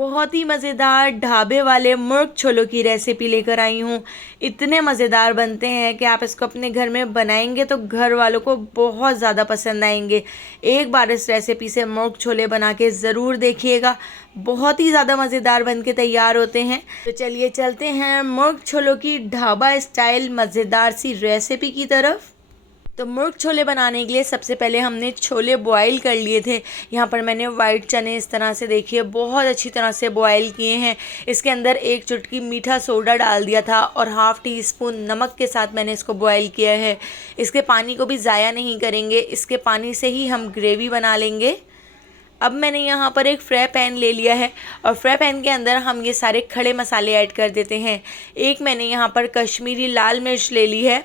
बहुत ही मज़ेदार ढाबे वाले मुर्ग छोलों की रेसिपी लेकर आई हूँ। इतने मज़ेदार बनते हैं कि आप इसको अपने घर में बनाएंगे तो घर वालों को बहुत ज़्यादा पसंद आएंगे। एक बार इस रेसिपी से मुर्ग छोले बना के ज़रूर देखिएगा, बहुत ही ज़्यादा मज़ेदार बन के तैयार होते हैं। तो चलिए चलते हैं मुर्ग छोलों की ढाबा स्टाइल मज़ेदार सी रेसिपी की तरफ। तो मुर्ग छोले बनाने के लिए सबसे पहले हमने छोले बॉईल कर लिए थे। यहाँ पर मैंने वाइट चने इस तरह से देखिए बहुत अच्छी तरह से बॉईल किए हैं। इसके अंदर एक चुटकी मीठा सोडा डाल दिया था और हाफ़ टी स्पून नमक के साथ मैंने इसको बॉईल किया है। इसके पानी को भी ज़ाया नहीं करेंगे, इसके पानी से ही हम ग्रेवी बना लेंगे। अब मैंने यहाँ पर एक फ्राई पैन ले लिया है और फ्राई पैन के अंदर हम ये सारे खड़े मसाले ऐड कर देते हैं। एक मैंने यहाँ पर कश्मीरी लाल मिर्च ले ली है,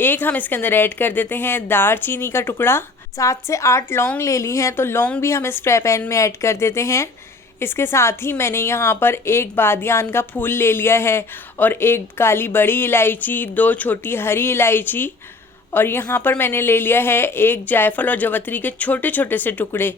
एक हम इसके अंदर ऐड कर देते हैं दालचीनी का टुकड़ा, 7 से 8 लौंग ले ली हैं तो लौंग भी हम इस फ्राई पैन में ऐड कर देते हैं। इसके साथ ही मैंने यहाँ पर एक बादियान का फूल ले लिया है और एक काली बड़ी इलायची, 2 छोटी हरी इलायची और यहाँ पर मैंने ले लिया है एक जायफल और जवत्री के छोटे छोटे से टुकड़े,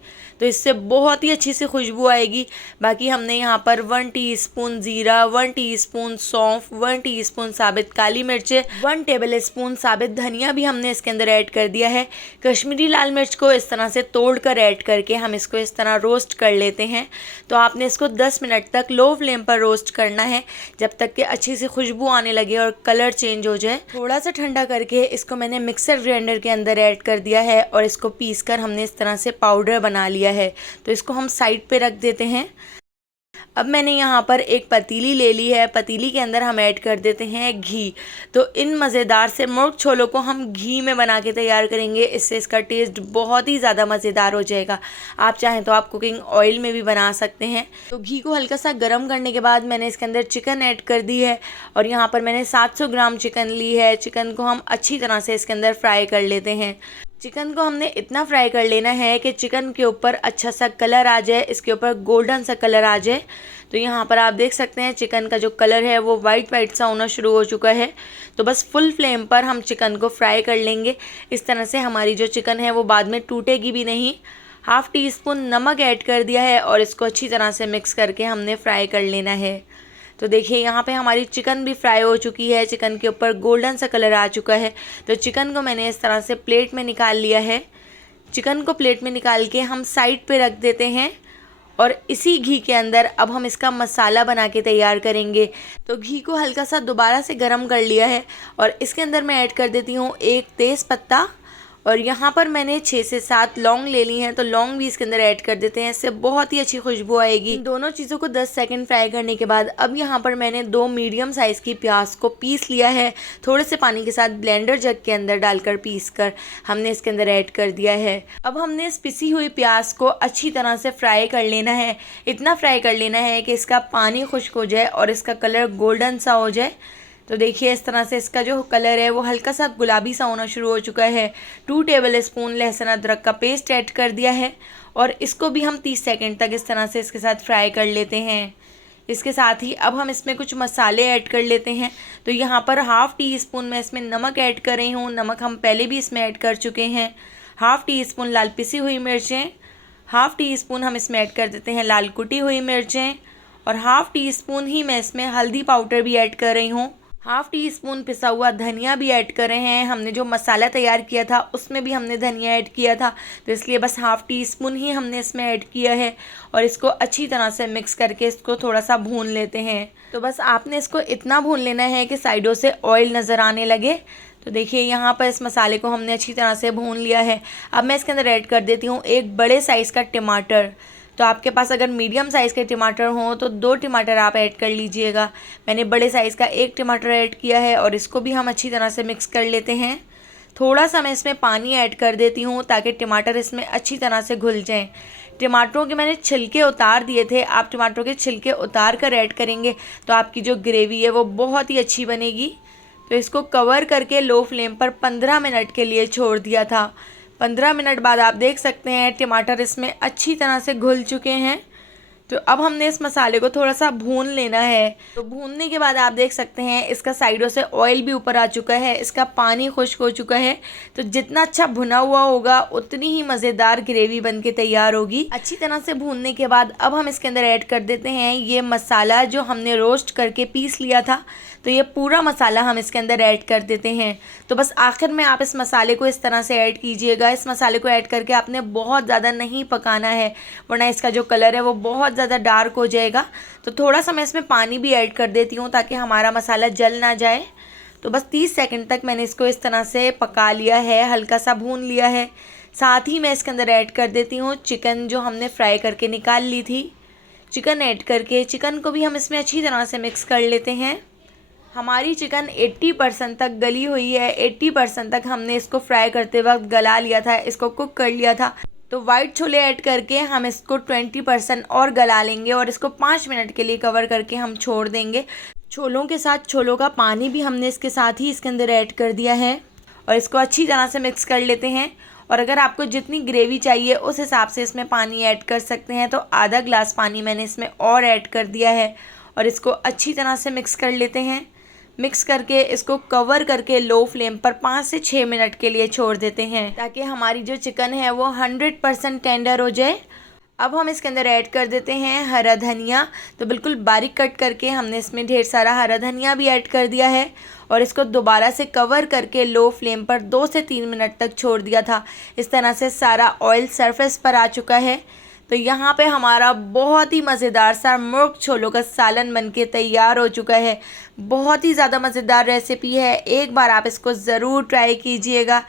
तो इससे बहुत ही अच्छी सी खुशबू आएगी। बाकी हमने यहाँ पर 1 टीस्पून ज़ीरा, 1 टीस्पून सौंफ, 1 टीस्पून साबित काली मिर्चें, 1 टेबल स्पून साबित धनिया भी हमने इसके अंदर ऐड कर दिया है। कश्मीरी लाल मिर्च को इस तरह से तोड़ कर ऐड करके हम इसको इस तरह रोस्ट कर लेते हैं। तो आपने इसको 10 मिनट तक लो फ्लेम पर रोस्ट करना है, जब तक कि अच्छी सी खुशबू आने लगे और कलर चेंज हो जाए। थोड़ा सा ठंडा करके इसको मैंने मिक्सर ग्राइंडर के अंदर ऐड कर दिया है और इसको पीसकर हमने इस तरह से पाउडर बना लिया है। तो इसको हम साइड पे रख देते हैं। अब मैंने यहाँ पर एक पतीली ले ली है, पतीली के अंदर हम ऐड कर देते हैं घी। तो इन मज़ेदार से मुर्ग छोलों को हम घी में बना के तैयार करेंगे, इससे इसका टेस्ट बहुत ही ज़्यादा मज़ेदार हो जाएगा। आप चाहें तो आप कुकिंग ऑयल में भी बना सकते हैं। तो घी को हल्का सा गर्म करने के बाद मैंने इसके अंदर चिकन ऐड कर दी है और यहाँ पर मैंने 700 ग्राम चिकन ली है। चिकन को हम अच्छी तरह से इसके अंदर फ्राई कर लेते हैं। चिकन को हमने इतना फ्राई कर लेना है कि चिकन के ऊपर अच्छा सा कलर आ जाए, इसके ऊपर गोल्डन सा कलर आ जाए। तो यहाँ पर आप देख सकते हैं चिकन का जो कलर है वो वाइट वाइट सा होना शुरू हो चुका है। तो बस फुल फ्लेम पर हम चिकन को फ्राई कर लेंगे। इस तरह से हमारी जो चिकन है वो बाद में टूटेगी भी नहीं। हाफ़ टी स्पून नमक ऐड कर दिया है और इसको अच्छी तरह से मिक्स करके हमने फ्राई कर लेना है। तो देखिए यहाँ पे हमारी चिकन भी फ्राई हो चुकी है, चिकन के ऊपर गोल्डन सा कलर आ चुका है। तो चिकन को मैंने इस तरह से प्लेट में निकाल लिया है। चिकन को प्लेट में निकाल के हम साइड पे रख देते हैं और इसी घी के अंदर अब हम इसका मसाला बना के तैयार करेंगे। तो घी को हल्का सा दोबारा से गर्म कर लिया है और इसके अंदर मैं ऐड कर देती हूँ एक तेज़पत्ता और यहाँ पर मैंने 6 से 7 लौंग ले ली हैं, तो लौंग भी इसके अंदर ऐड कर देते हैं, इससे बहुत ही अच्छी खुशबू आएगी। इन दोनों चीज़ों को 10 सेकंड फ्राई करने के बाद अब यहाँ पर मैंने 2 मीडियम साइज़ की प्याज को पीस लिया है। थोड़े से पानी के साथ ब्लेंडर जग के अंदर डालकर पीस कर हमने इसके अंदर ऐड कर दिया है। अब हमने इस पिसी हुई प्याज को अच्छी तरह से फ्राई कर लेना है। इतना फ्राई कर लेना है कि इसका पानी खुश्क हो जाए और इसका कलर गोल्डन सा हो जाए। तो देखिए इस तरह से इसका जो कलर है वो हल्का सा गुलाबी सा होना शुरू हो चुका है। 2 टेबल स्पून लहसुन अदरक का पेस्ट ऐड कर दिया है और इसको भी हम 30 सेकंड तक इस तरह से इसके साथ फ्राई कर लेते हैं। इसके साथ ही अब हम इसमें कुछ मसाले ऐड कर लेते हैं। तो यहाँ पर हाफ़ टी स्पून मैं इसमें नमक ऐड कर रही हूँ, नमक हम पहले भी इसमें ऐड कर चुके हैं। हाफ़ टी स्पून लाल पिसी हुई मिर्चें, हाफ़ टी स्पून हम इसमें ऐड कर देते हैं लाल कुटी हुई मिर्चें और हाफ़ टी स्पून ही मैं इसमें हल्दी पाउडर भी ऐड कर रही हूँ। हाफ़ टी स्पून पिसा हुआ धनिया भी ऐड कर रहे हैं। हमने जो मसाला तैयार किया था उसमें भी हमने धनिया ऐड किया था, तो इसलिए बस हाफ़ टी स्पून ही हमने इसमें ऐड किया है और इसको अच्छी तरह से मिक्स करके इसको थोड़ा सा भून लेते हैं। तो बस आपने इसको इतना भून लेना है कि साइडों से ऑयल नज़र आने लगे। तो देखिए यहाँ पर इस मसाले को हमने अच्छी तरह से भून लिया है। अब मैं इसके अंदर ऐड कर देती हूँ एक बड़े साइज़ का टमाटर। तो आपके पास अगर मीडियम साइज़ के टमाटर हों तो 2 टमाटर आप ऐड कर लीजिएगा। मैंने बड़े साइज़ का 1 टमाटर ऐड किया है और इसको भी हम अच्छी तरह से मिक्स कर लेते हैं। थोड़ा सा मैं इसमें पानी ऐड कर देती हूँ ताकि टमाटर इसमें अच्छी तरह से घुल जाएं। टमाटरों के मैंने छिलके उतार दिए थे, आप टमाटरों के छिलके उतार कर ऐड करेंगे तो आपकी जो ग्रेवी है वो बहुत ही अच्छी बनेगी। तो इसको कवर करके लो फ्लेम पर 15 मिनट के लिए छोड़ दिया था। 15 मिनट बाद आप देख सकते हैं टमाटर इसमें अच्छी तरह से घुल चुके हैं। तो अब हमने इस मसाले को थोड़ा सा भून लेना है। तो भूनने के बाद आप देख सकते हैं इसका साइडों से ऑयल भी ऊपर आ चुका है, इसका पानी खुश्क हो चुका है। तो जितना अच्छा भुना हुआ होगा उतनी ही मज़ेदार ग्रेवी बन के तैयार होगी। अच्छी तरह से भूनने के बाद अब हम इसके अंदर ऐड कर देते हैं ये मसाला जो हमने रोस्ट करके पीस लिया था। तो ये पूरा मसाला हम इसके अंदर ऐड कर देते हैं। तो बस आखिर में आप इस मसाले को इस तरह से ऐड कीजिएगा। इस मसाले को ऐड करके आपने बहुत ज़्यादा नहीं पकाना है, वरना इसका जो कलर है वो बहुत ज़्यादा डार्क हो जाएगा। तो थोड़ा सा मैं इसमें पानी भी ऐड कर देती हूँ ताकि हमारा मसाला जल ना जाए। तो बस 30 सेकंड तक मैंने इसको इस तरह से पका लिया है, हल्का सा भून लिया है। साथ ही मैं इसके अंदर ऐड कर देती हूँ चिकन जो हमने फ्राई करके निकाल ली थी। चिकन ऐड करके चिकन को भी हम इसमें अच्छी तरह से मिक्स कर लेते हैं। हमारी चिकन 80% तक गली हुई है। 80% तक हमने इसको फ्राई करते वक्त गला लिया था, इसको कुक कर लिया था। तो वाइट छोले ऐड करके हम इसको 20% और गला लेंगे और इसको 5 मिनट के लिए कवर करके हम छोड़ देंगे। छोलों के साथ छोलों का पानी भी हमने इसके साथ ही इसके अंदर ऐड कर दिया है और इसको अच्छी तरह से मिक्स कर लेते हैं। और अगर आपको जितनी ग्रेवी चाहिए उस हिसाब से इसमें पानी ऐड कर सकते हैं। तो आधा ग्लास पानी मैंने इसमें और ऐड कर दिया है और इसको अच्छी तरह से मिक्स कर लेते हैं। मिक्स करके इसको कवर करके लो फ्लेम पर 5 से 6 मिनट के लिए छोड़ देते हैं ताकि हमारी जो चिकन है वो 100% टेंडर हो जाए। अब हम इसके अंदर ऐड कर देते हैं हरा धनिया। तो बिल्कुल बारीक कट करके हमने इसमें ढेर सारा हरा धनिया भी ऐड कर दिया है और इसको दोबारा से कवर करके लो फ्लेम पर 2 से 3 मिनट तक छोड़ दिया था। इस तरह से सारा ऑयल सरफेस पर आ चुका है। तो यहाँ पे हमारा बहुत ही मज़ेदार सा मुर्ग छोलों का सालन बनके तैयार हो चुका है। बहुत ही ज़्यादा मज़ेदार रेसिपी है, एक बार आप इसको ज़रूर ट्राई कीजिएगा।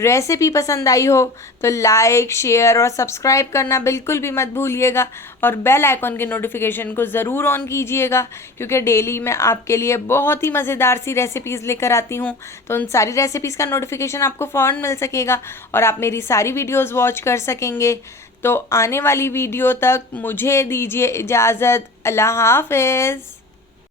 रेसिपी पसंद आई हो तो लाइक, शेयर और सब्सक्राइब करना बिल्कुल भी मत भूलिएगा और बेल आइकॉन के नोटिफिकेशन को ज़रूर ऑन कीजिएगा, क्योंकि डेली मैं आपके लिए बहुत ही मज़ेदार सी रेसिपीज़ लेकर आती हूँ। तो उन सारी रेसिपीज़ का नोटिफिकेशन आपको फ़ौरन मिल सकेगा और आप मेरी सारी वीडियोज़ वॉच कर सकेंगे। तो आने वाली वीडियो तक मुझे दीजिए इजाज़त। अल्लाह हाफ़िज़।